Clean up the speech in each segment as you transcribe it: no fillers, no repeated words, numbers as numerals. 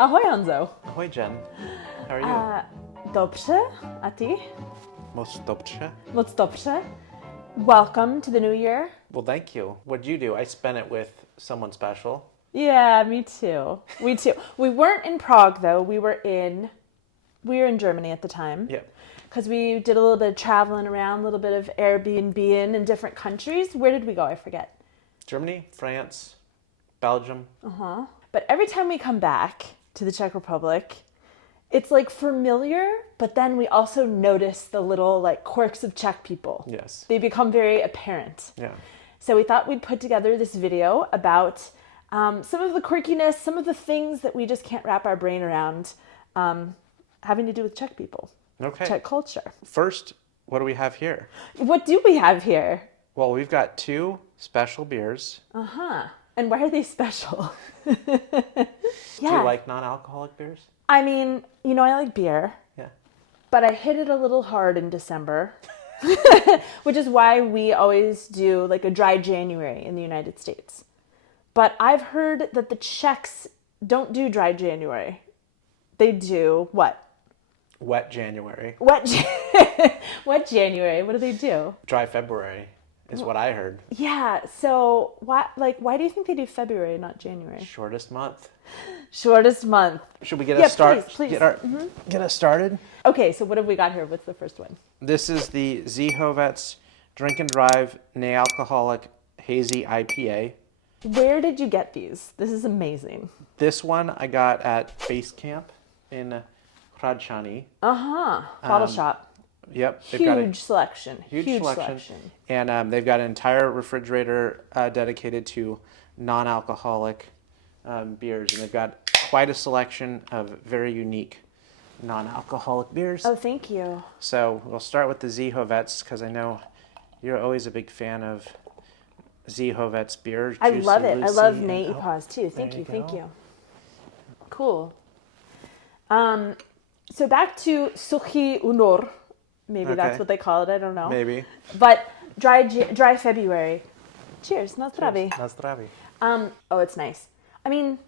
Ahoj, Honzo. Ahoy, Jen. How are you? Dobře, a ty? Moc dobře. Moc dobře. Welcome to the new year. Well, thank you. What'd you do? I spent it with someone special. Yeah, me too. We too. We weren't in Prague though. We were in Germany at the time. Yeah. Because we did a little bit of traveling around, a little bit of Airbnb in different countries. Where did we go? I forget. Germany, France, Belgium. But every time we come back to the Czech Republic, it's like familiar, but then we also notice the little like quirks of Czech people. Yes. They become very apparent. Yeah. So we thought we'd put together this video about some of the quirkiness, some of the things that we just can't wrap our brain around having to do with Czech people. Okay. Czech culture. First, what do we have here? What do we have here? Well, we've got two special beers. And why are they special? Do you like non-alcoholic beers? I mean, you know, I like beer, Yeah. but I hit it a little hard in December, which is why we always do like a dry January in the United States. But I've heard that the Czechs don't do dry January. They do what? Wet January. Wet January. What do they do? Dry February is what I heard. Yeah. So why do you think they do February, not January? Shortest month. Shortest month. Should we get Yeah, us started? please. Get us started. Okay. So what have we got here? What's the first one? This is the Zhovets Drink and Drive Nealcoholic Hazy IPA. Where did you get these? This is amazing. This one I got at Base Camp in Prague. Bottle shop. Yep. They've got a Huge selection. huge selection. And they've got an entire refrigerator dedicated to non-alcoholic beers. And they've got quite a selection of very unique non-alcoholic beers. Oh, thank you. So we'll start with the Zhovets because I know you're always a big fan of Zhovets beer. I Juicy love it. I Lucy love and- Nate oh, Paws too. Thank there you. you Thank go. you. Cool. So back to Suchi Unor. Maybe that's Okay. what they call it. I don't know. Maybe. But dry February. Cheers. Na zdraví. Na zdraví. Oh, it's nice. I mean,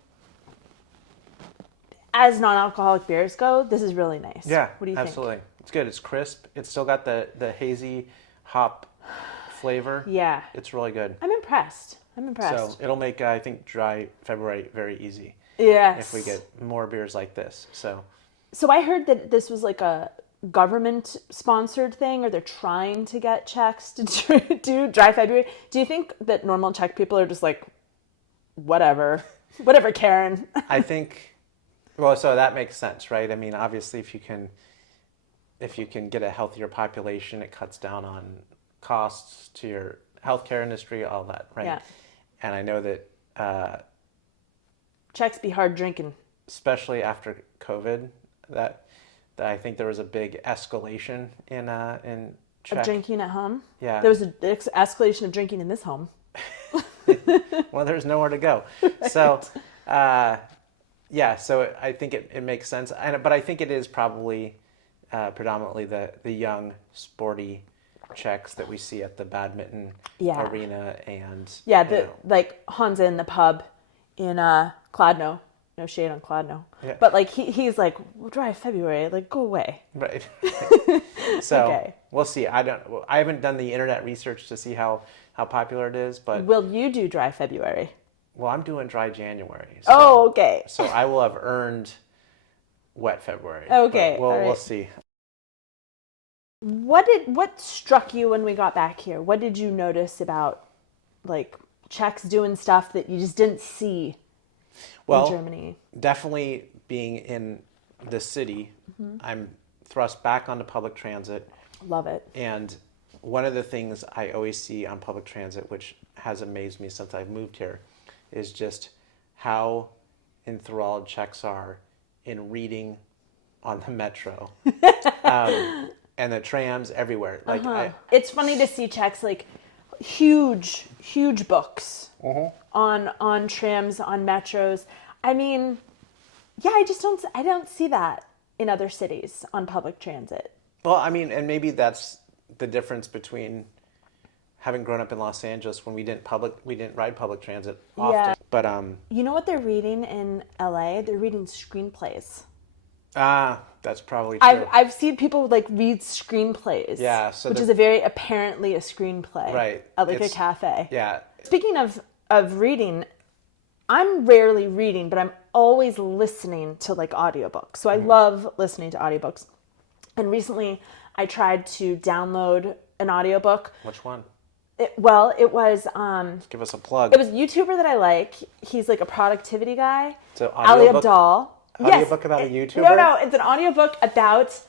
as non-alcoholic beers go, this is really nice. Yeah, What do you absolutely. It's good. It's crisp. It's still got the hazy hop flavor. think? Yeah. It's really good. I'm impressed. So it'll make, I think, dry February very easy Yes. if we get more beers like this. So I heard that this was like a government-sponsored thing, or they're trying to get Czechs to do dry February. Do you think that normal Czech people are just like, whatever, Karen? I think, well, so that makes sense, right? I mean, obviously, if you can get a healthier population, it cuts down on costs to your healthcare industry, all that, right? Yeah. And I know that, Czechs be hard drinking. especially after COVID, that I think there was a big escalation in Czech. Of drinking at home? Yeah. There was an escalation of drinking in this home. Well, there's nowhere to go. So, yeah, so I think it makes sense. But I think it is probably predominantly the young, sporty Czechs that we see at the badminton Yeah. arena and Yeah, you know, like Hansa in the pub in Kladno. No shade on Kladno. Yeah. But like he's like, well, dry February, like go away. right. So Okay. we'll see. I haven't done the internet research to see how popular it is, but Will you do dry February? well, I'm doing dry January. So, Oh, okay. So I will have earned wet February. Okay, But we'll all right. see. What struck you when we got back here? What did you notice about like Czechs doing stuff that you just didn't see Well, in Germany? definitely being in the city, Mm-hmm. I'm thrust back onto public transit. Love it. And one of the things I always see on public transit, which has amazed me since I've moved here, is just how enthralled Czechs are in reading on the metro and the trams everywhere. Like It's funny to see Czechs like huge books on trams, on metros. I mean, yeah, I don't see that in other cities on public transit. well, I mean, and maybe that's the difference between having grown up in Los Angeles, when we didn't ride public transit often. Yeah. But You know what they're reading in LA? They're reading screenplays. that's probably true. I've seen people like read screenplays. Yeah, so which is apparently a screenplay. Right. At like a cafe. Yeah. Speaking of reading, I'm rarely reading, but I'm always listening to like audiobooks. So I love listening to audiobooks. And recently I tried to download an audiobook. Which one? It was Give us a plug. it was a YouTuber that I like. He's like a productivity guy. So Ali audiobook? Abdal. Audiobook about a YouTuber? No, it's an audiobook about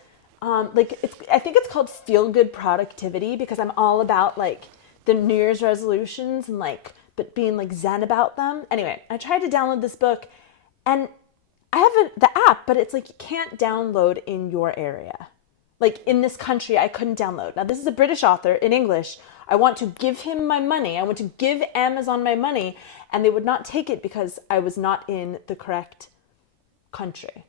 I think it's called Feel Good Productivity, because I'm all about like the New Year's resolutions and like but being like zen about them. Anyway, I tried to download this book and I have the app, but it's like you can't download in your area. Like in this country, I couldn't download. Now, this is a British author in English. I want to give him my money. I want to give Amazon my money, and they would not take it because I was not in the correct country.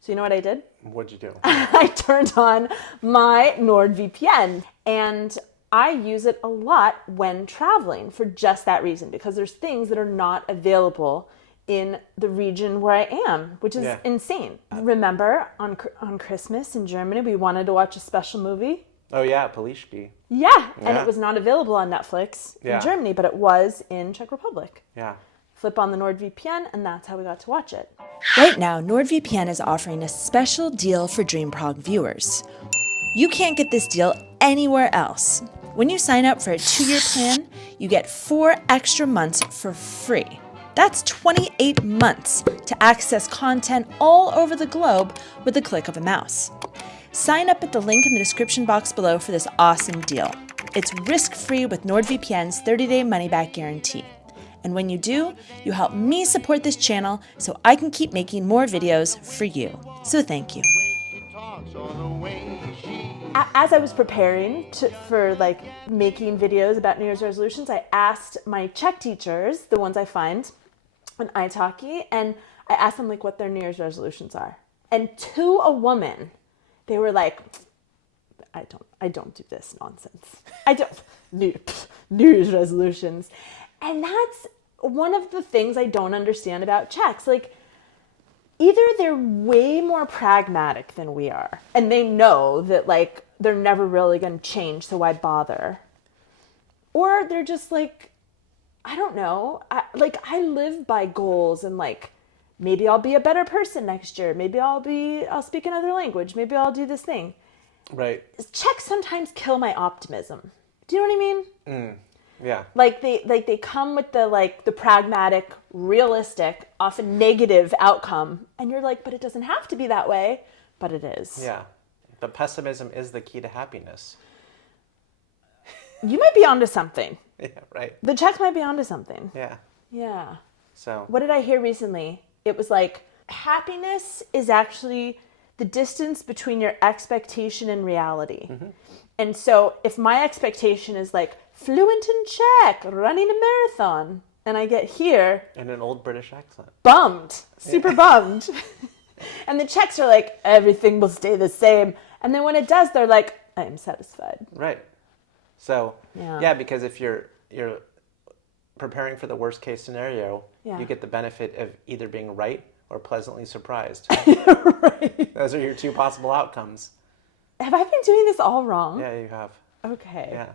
So you know what I did? What'd you do? I turned on my NordVPN, and I use it a lot when traveling for just that reason, because there's things that are not available in the region where I am, which is insane. Remember on Christmas in Germany, we wanted to watch a special movie? Oh yeah, Polischki. Yeah, and it was not available on Netflix in Germany, but it was in Czech Republic. Yeah. Flip on the NordVPN, and that's how we got to watch it. Right now, NordVPN is offering a special deal for Dream Prague viewers. You can't get this deal anywhere else. When you sign up for a 2-year plan, you get 4 extra months for free. That's 28 months to access content all over the globe with the click of a mouse. Sign up at the link in the description box below for this awesome deal. It's risk-free with NordVPN's 30-day money-back guarantee. And when you do, you help me support this channel so I can keep making more videos for you. So thank you. As I was preparing for like making videos about New Year's resolutions, I asked my Czech teachers, the ones I find on italki, and I asked them like what their New Year's resolutions are. And to a woman, they were like, I don't do this nonsense. I don't New Year's resolutions. And that's one of the things I don't understand about Czechs. Like, either they're way more pragmatic than we are, and they know that like they're never really going to change, so why bother? Or they're just like, I don't know. I live by goals, and like maybe I'll be a better person next year. Maybe I'll speak another language. Maybe I'll do this thing. Right. Czechs sometimes kill my optimism. Do you know what I mean? Yeah. Like they come with the pragmatic, realistic, often negative outcome, and you're like, but it doesn't have to be that way, but it is. Yeah. But pessimism is the key to happiness. You might be onto something. Yeah, right. The Czechs might be onto something. Yeah. Yeah. So What did I hear recently? It was like, happiness is actually the distance between your expectation and reality. Mm-hmm. And so if my expectation is like fluent in Czech, running a marathon, and I get here in an old British accent, bummed, super bummed. And the Czechs are like, everything will stay the same. And then when it does, they're like, I am satisfied. Right. So yeah, because if you're preparing for the worst case scenario, you get the benefit of either being right or pleasantly surprised. Right. Those are your 2 possible outcomes. Have I been doing this all wrong? Yeah, you have. Okay. Yeah.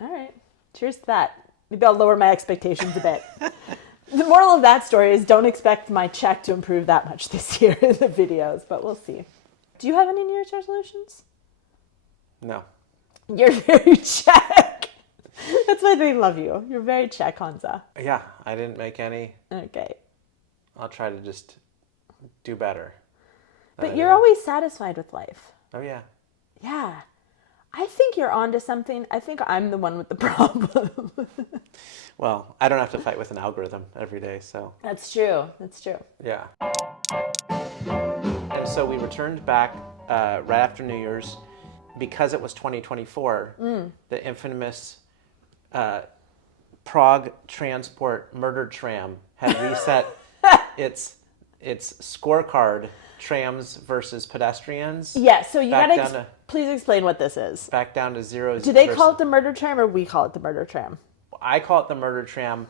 All right. Cheers to that. Maybe I'll lower my expectations a bit. The moral of that story is don't expect my Czech to improve that much this year in the videos, but we'll see. Do you have any New Year's resolutions? No. You're very Czech. That's why they love you. You're very Czech, Hansa. Yeah, I didn't make any. Okay. I'll try to just do better. But you're always satisfied with life. Oh, yeah. Yeah. I think you're onto something. I think I'm the one with the problem. Well, I don't have to fight with an algorithm every day, so. That's true. That's true. Yeah. And so we returned back right after New Year's. Because it was 2024, the infamous Prague transport murder tram had reset its scorecard, trams versus pedestrians. Yeah, so you gotta Please explain what this is. Back down to zero. Do they call it the murder tram or we call it the murder tram? I call it the murder tram.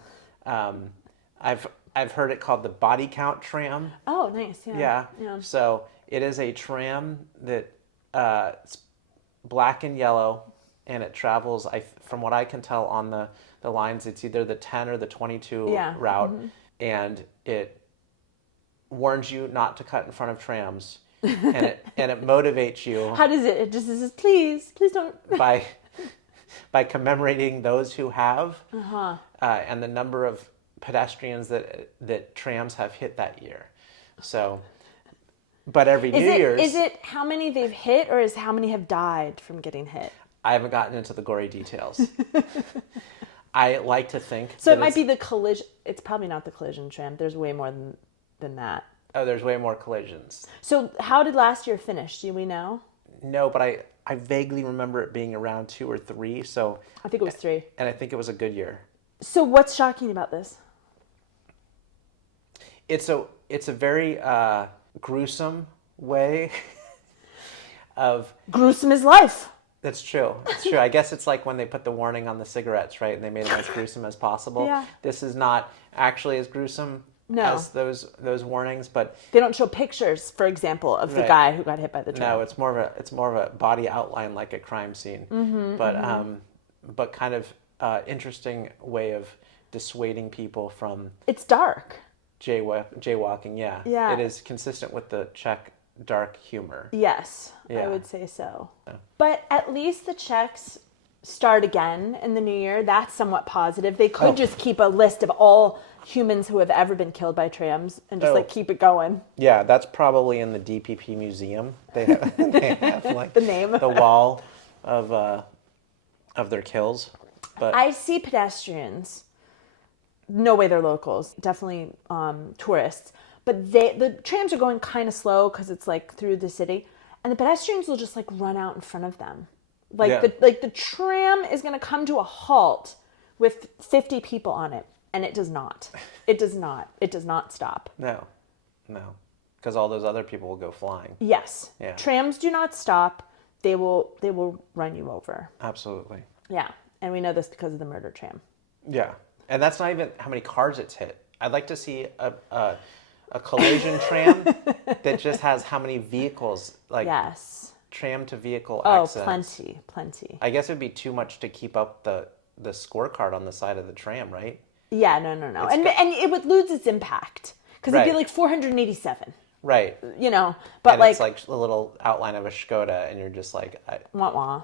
I've heard it called the body count tram. Oh, nice. Yeah. So it is a tram that it's black and yellow, and it travels. From what I can tell on the lines, it's either the 10 or the 22 route, and it warns you not to cut in front of trams, and it motivates you. How does it? It just says, please don't. by commemorating those who have, and the number of pedestrians that trams have hit that year. So, but every New Year's... Is it how many they've hit, or is how many have died from getting hit? I haven't gotten into the gory details. I like to think... So it might be the collision... It's probably not the collision tram. There's way more than that. Oh, there's way more collisions. So how did last year finish? Do we know? No, but I vaguely remember it being around 2 or 3, so... I think it was 3. And I think it was a good year. So what's shocking about this? It's a very gruesome way of... Gruesome is life. That's true. It's true. I guess it's like when they put the warning on the cigarettes, right? And they made them as gruesome as possible. Yeah. This is not actually as gruesome as those warnings, but... They don't show pictures, for example, of the guy who got hit by the tram. No, it's more of a body outline like a crime scene. But kind of interesting way of dissuading people from... It's dark. Jaywalking, yeah. Yeah. It is consistent with the Czech dark humor. Yes, Yeah. I would say so. Yeah. But at least the Czechs start again in the new year. That's somewhat positive. They could just keep a list of all humans who have ever been killed by trams and just keep it going. Yeah, that's probably in the DPP museum. They have like the name, the wall of their kills. But I see pedestrians. No way they're locals. Definitely tourists. But the trams are going kind of slow because it's like through the city, and the pedestrians will just like run out in front of them. The tram is going to come to a halt with 50 people on it, and it does not. It does not. It does not stop. No, because all those other people will go flying. Yes. Yeah. Trams do not stop. They will run you over. Absolutely. Yeah, and we know this because of the murder tram. Yeah, and that's not even how many cars it's hit. I'd like to see a collision tram that just has how many vehicles, like tram to vehicle accidents. Plenty. I guess it'd be too much to keep up the scorecard on the side of the tram, right? Yeah, no. And it would lose its impact because it'd be like 487. Right. You know, but and it's like a little outline of a Skoda, and you're just like... Wah-wah.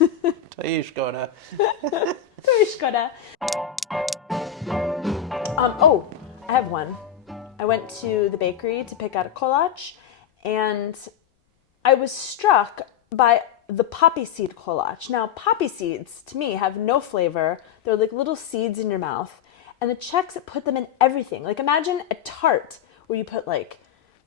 Tell you, Skoda. Skoda. I have one. I went to the bakery to pick out a kolač, and I was struck by the poppy seed kolač. Now, poppy seeds, to me, have no flavor. They're like little seeds in your mouth. And the Czechs put them in everything. Like, imagine a tart where you put, like,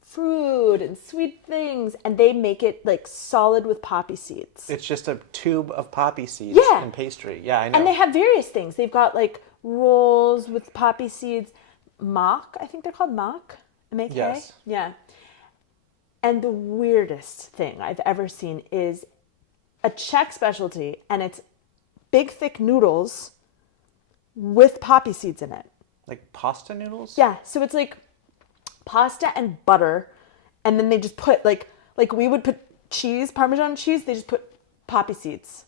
fruit and sweet things, and they make it, like, solid with poppy seeds. It's just a tube of poppy seeds and pastry. Yeah, I know. And they have various things. They've got, like, rolls with poppy seeds. Mak, I think they're called mak. M-A-K? Yes. Yeah. And the weirdest thing I've ever seen is a Czech specialty, and it's big, thick noodles with poppy seeds in it. Like pasta noodles? Yeah. So it's like pasta and butter, and then they just put, like we would put cheese, Parmesan cheese, they just put poppy seeds.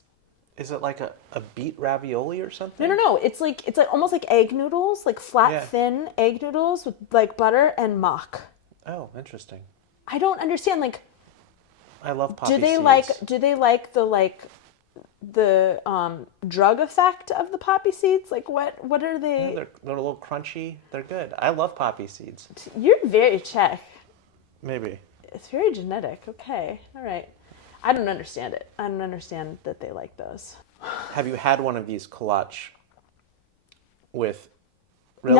Is it like a beet ravioli or something? No. It's like almost like egg noodles, like flat, thin egg noodles with like butter and mak. Oh, interesting. I don't understand. Like, I love poppy seeds. Do they like the drug effect of the poppy seeds? Like, what are they? Yeah, they're a little crunchy. They're good. I love poppy seeds. You're very Czech. Maybe. It's very genetic. Okay, all right. I don't understand it. I don't understand that they like those. Have you had one of these kolač with... Really?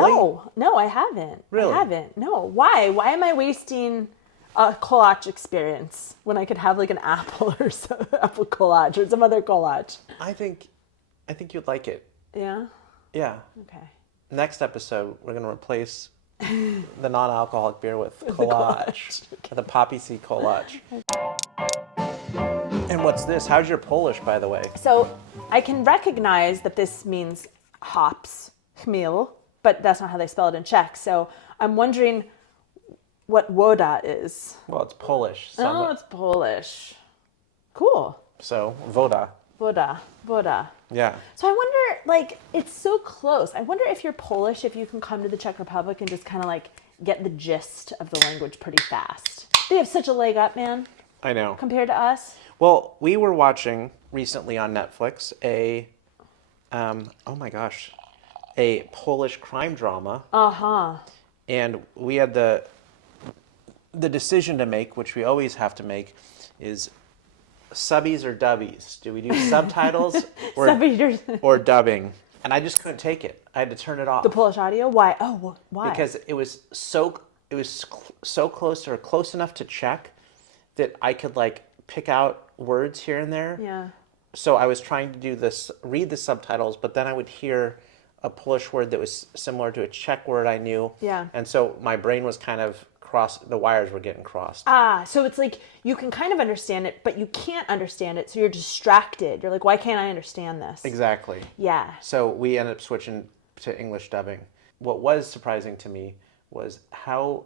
No, I haven't. Really? I haven't. No. Why? Why am I wasting a kolač experience when I could have like an apple or apple kolač or some other kolač? I think you'd like it. Yeah? Yeah. Okay. Next episode, we're going to replace the non-alcoholic beer with kolač. The poppy seed kolač. And what's this? How's your Polish, by the way? So I can recognize that this means hops, chmiel, but that's not how they spell it in Czech. So I'm wondering what woda is. Well, it's Polish. Oh, it's Polish. Cool. So, woda. Woda. Yeah. So I wonder, like, it's so close. I wonder if you're Polish, if you can come to the Czech Republic and just kind of like get the gist of the language pretty fast. They have such a leg up, man, I know. compared to us. Well, we were watching recently on Netflix a Polish crime drama. And we had the decision to make, which we always have to make, is subbies or dubbies. Do we do subtitles or dubbing? And I just couldn't take it. I had to turn it off. The Polish audio? Why? Oh, why? Because it was so close or close enough to Czech that I could like pick out words here and there. Yeah. So I was trying to do this, read the subtitles, but then I would hear a Polish word that was similar to a Czech word I knew. Yeah. And so my brain was kind of the wires were getting crossed. So it's like you can kind of understand it, but you can't understand it, so you're distracted. You're like, why can't I understand this? Exactly. Yeah. So we ended up switching to English dubbing. What was surprising to me was how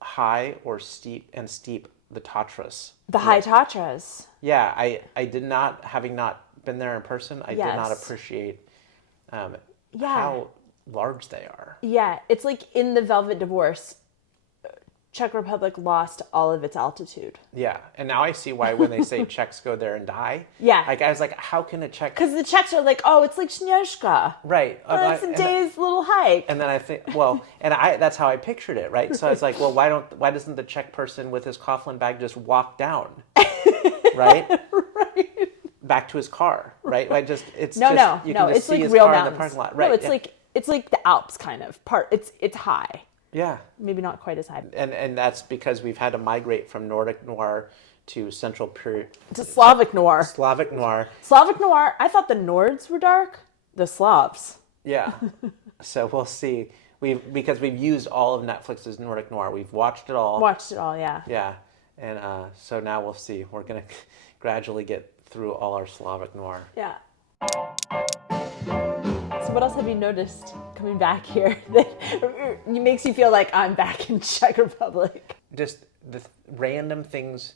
high or steep the Tatras. The high Tatras. Yeah, I did not, having not been there in person, I did not appreciate how large they are. Yeah, it's like in the Velvet Divorce, Czech Republic lost all of its altitude. Yeah, and now I see why when they say Czechs go there and die. Yeah. Like I was like, how can a Czech? Because the Czechs are like, oh, it's like Śnieżka. Right. Oh, it's a day's little hike. And then I think, well, and that's how I pictured it, right? So I was like, well, why doesn't the Czech person with his Coughlin bag just walk down, right? Right. Back to his car, right? Like just you It's can just like see his real car mountains. in the parking lot, right? No, it's like the Alps kind of part. It's high. Yeah. Maybe not quite as high. And that's because we've had to migrate from Nordic noir to Central period to Slavic noir. Slavic noir. Slavic noir. I thought the Nords were dark. The Slavs. Yeah. So we'll see. Because we've used all of Netflix's Nordic noir. We've watched it all. Yeah. Yeah. And so now we'll see. We're gonna gradually get through all our Slavic noir. Yeah. So what else have you noticed coming back here that makes you feel like I'm back in Czech Republic? Just the random things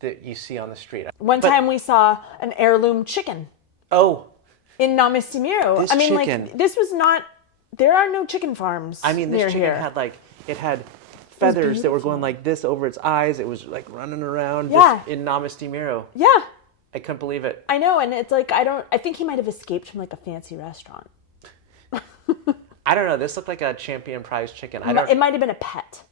that you see on the street. One time we saw an heirloom chicken. Oh. In Náměstí Míru. I mean, chicken. like, this was not, there are no chicken farms. I mean, this near chicken here. had feathers that were going like this over its eyes. It was like running around Yeah. just in Náměstí Míru. Yeah. I couldn't believe it. I know, and it's like, I think he might have escaped from like a fancy restaurant. I don't know. This looked like a champion prize chicken. It might have been a pet.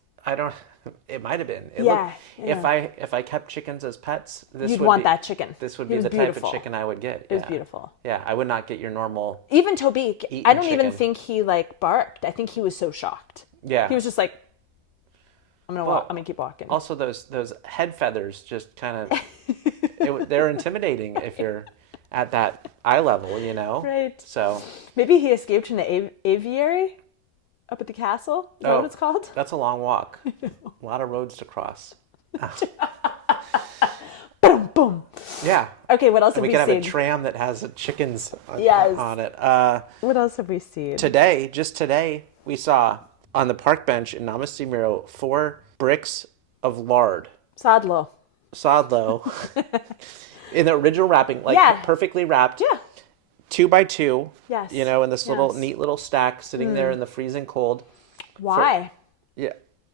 It might have been. Yeah. If I kept chickens as pets, You'd want that chicken. This would He be was the beautiful. type of chicken I would get. It was beautiful. Yeah, I would not get your normal. Even Tobik, eaten I don't even chicken. think he like barked. I think he was so shocked. Yeah. He was just like, I'm gonna keep walking. Also, those head feathers just kind of they're intimidating if you're at that eye level, you know. Right. So maybe he escaped from the aviary up at the castle. Is that what it's called? That's a long walk. A lot of roads to cross. Boom, boom. Yeah. Okay, what else have We we could have seen? a tram that has chickens Yes. on it. What else have we seen? Just today, we saw on the park bench in Náměstí Míru 4 bricks of lard. Sadlo. In the original wrapping, like perfectly wrapped. Yeah. 2 by 2. Yes. You know, in this little Yes. neat little stack sitting there in the freezing cold. Why?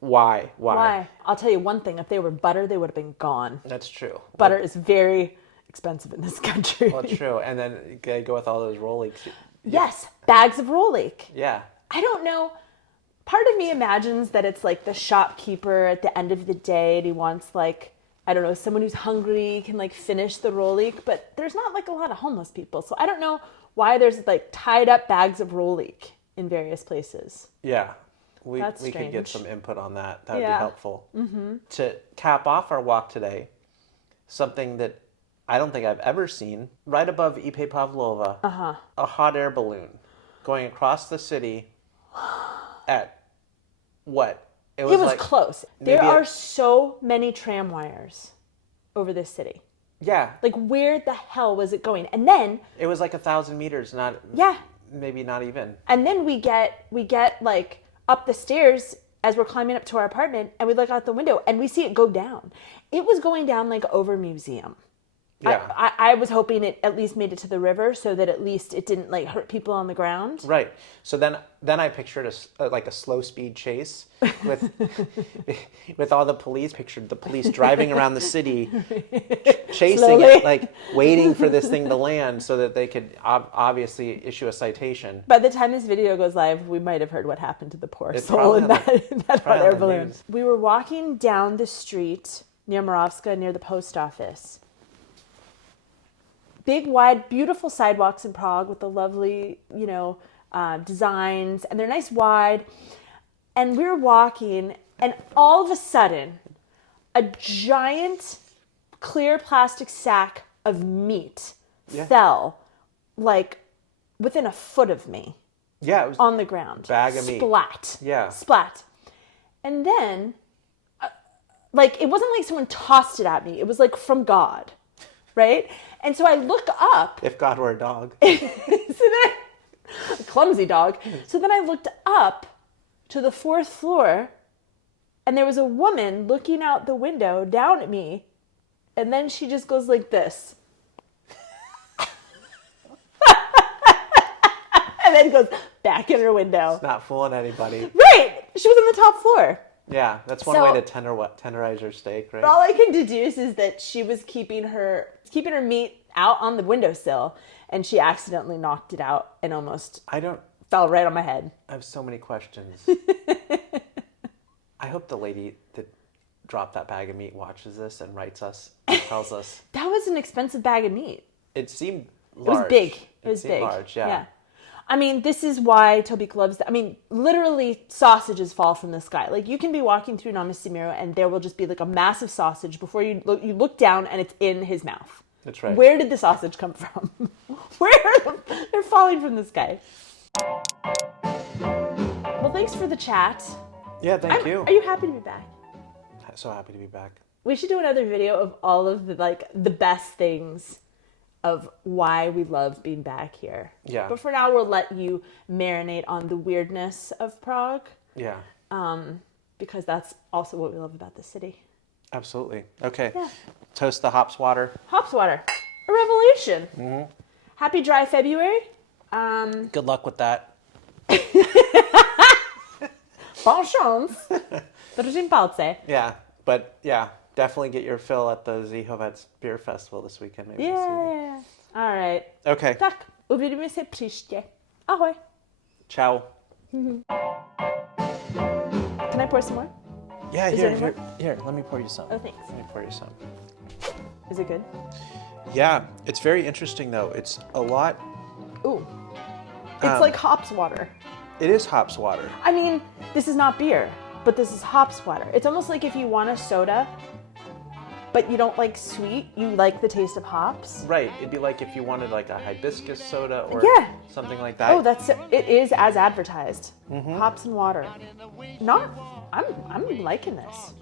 Why? Why? I'll tell you one thing. If they were butter, they would have been gone. That's true. Butter is very expensive in this country. Well, true. And then you go with all those roll leeks. Yes, bags of roll leek. Yeah. I don't know. Part of me imagines that it's like the shopkeeper at the end of the day and he wants like, I don't know, someone who's hungry can like finish the roll leek, but there's not like a lot of homeless people. So I don't know why there's like tied up bags of roll leek in various places. Yeah. We That's could get strange. some input on that. That would be Yeah. helpful. Mm-hmm. To cap off our walk today, something that I don't think I've ever seen, right above Ipe Pavlova, a hot air balloon going across the city at what? It was like close. maybe There are so many tram wires over this city. Yeah. Like, where the hell was it going? And then, It was like 1,000 meters, yeah. maybe not even. And then we get like up the stairs as we're climbing up to our apartment, and we look out the window and we see it go down. It was going down like over museum. Yeah. I was hoping it at least made it to the river so that at least it didn't like hurt people on the ground. Right. So then I pictured like a slow speed chase with with all the police. Pictured the police driving around the city, chasing Slowly. it, like waiting for this thing to land so that they could obviously issue a citation. By the time this video goes live, we might have heard what happened to the poor It's soul in probably that hot probably air on the balloon. news. We were walking down the street near Moravska, near the post office. Big, wide, beautiful sidewalks in Prague with the lovely, designs, and they're nice wide. And we were walking, and all of a sudden, a giant clear plastic sack of meat fell, like, within a foot of me. Yeah, it was On the ground. Bag of meat. Splat. Yeah. Splat. And then, it wasn't like someone tossed it at me. It was like from God, right? And so I look up. If God were a dog. So then a clumsy dog. So then I looked up to the 4th floor, and there was a woman looking out the window down at me, and then she just goes like this. And then goes back in her window. Not fooling anybody. Right! She was on the top floor. Yeah, that's one So- way to tenderize your steak, right? All I can deduce is that she was keeping her meat out on the windowsill, and she accidentally knocked it out and almost fell right on my head. I have so many questions. I hope the lady that dropped that bag of meat watches this and writes us, and tells us. That was an expensive bag of meat. It seemed It large. was big. It was seemed big. large, yeah. I mean, this is why Toby loves that. I mean, literally sausages fall from the sky. Like, you can be walking through Namisimiro and there will just be like a massive sausage before you look down and it's in his mouth. That's right. Where did the sausage come from? They're falling from the sky. Well, thanks for the chat. Yeah, thank you. Are you happy to be back? So happy to be back. We should do another video of all of the best things of why we love being back here. Yeah. But for now, we'll let you marinate on the weirdness of Prague. Yeah. Because that's also what we love about the city. Absolutely. Okay. Yeah. Toast the hops water. Hops water. A revelation. Mm-hmm. Happy dry February. Good luck with that. Bon chance. Držím palce. Yeah. But yeah, definitely get your fill at the Zíhovec Beer Festival this weekend. Maybe. Yeah. All right. Okay. Tak, uvidíme se příště. Ahoj. Ciao. Can I pour some more? Yeah, Is here, there here. Let me pour you some. Oh, thanks. Let me pour you some. Is it good? Yeah, it's very interesting though. It's a lot. Ooh. It's like hops water. It is hops water. I mean, this is not beer, but this is hops water. It's almost like if you want a soda, but you don't like sweet, you like the taste of hops. Right. It'd be like if you wanted like a hibiscus soda or something like that. Oh, it is as advertised. Hops and water. I'm liking this.